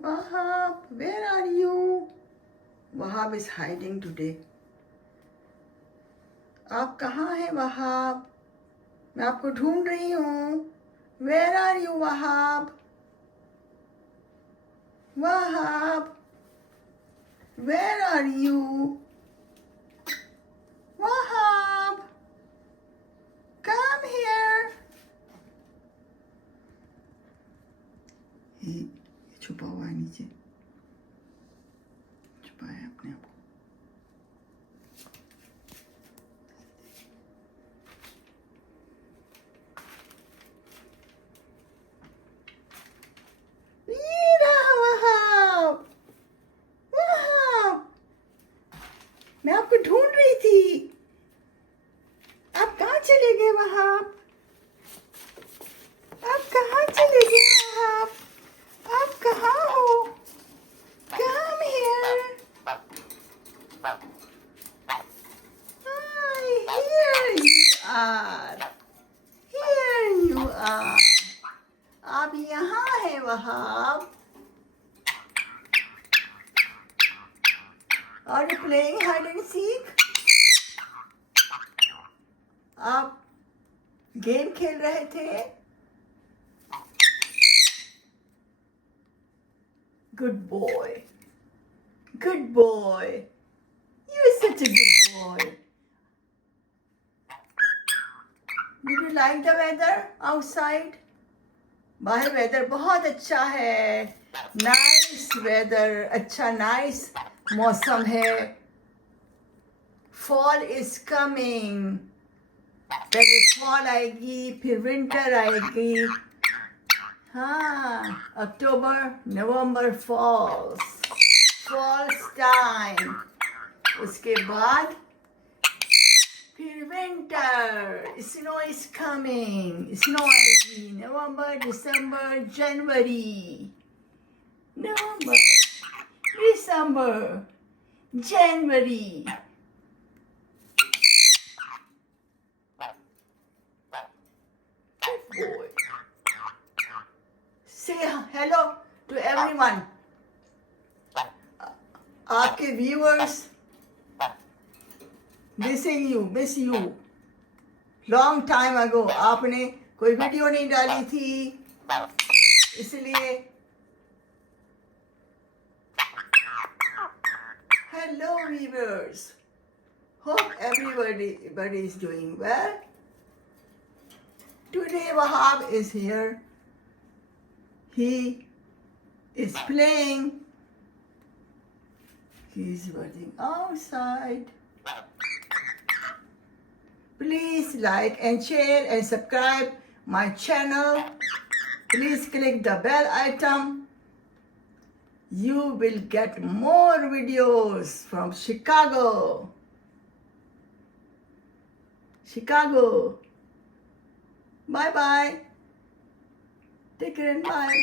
Wahab, where are you? Wahab is hiding today. आप कहाँ हैं वहाब? मैं आपको ढूंढ रही हूँ. Where are you, Wahab? Wahab, where are you? Wahab, come here. ये छुपा हुआ है नीचे. छुपाया है अपने आप को. ये रहा वहाब. वहाब, मैं आपको ढूंढ रही थी. आप कहाँ चले गए वहाब? आप कहाँ चले गए वहाब? आप कहाँ हो? Come here. Here you are. Here you are. आप यहाँ हैं Wahab. Are you playing hide and seek? आप गेम खेल रहे थे? Good boy. Good boy. You're such a good boy. Did you like the weather outside? बाहर वेदर बहुत अच्छा है. Nice weather. अच्छा नाइस मौसम है. Fall is coming. पहले फॉल आएगी, फिर विंटर आएगी. हाँ, अक्टूबर नवंबर फॉल्स टाइम. उसके बाद फिर winter. Snow is coming. Snow आएगी नवंबर दिसंबर जनवरी. नवंबर दिसंबर जनवरी. Good boy. Say hello to everyone. आपके viewers miss you. Long time ago आपने कोई वीडियो नहीं डाली थी, इसलिए hello viewers. Hope everybody is doing well. Today Wahab is here. He is playing. He's working outside. Please like and share and subscribe my channel. Please click the bell item. You will get more videos from Chicago. Bye bye. Take care and bye.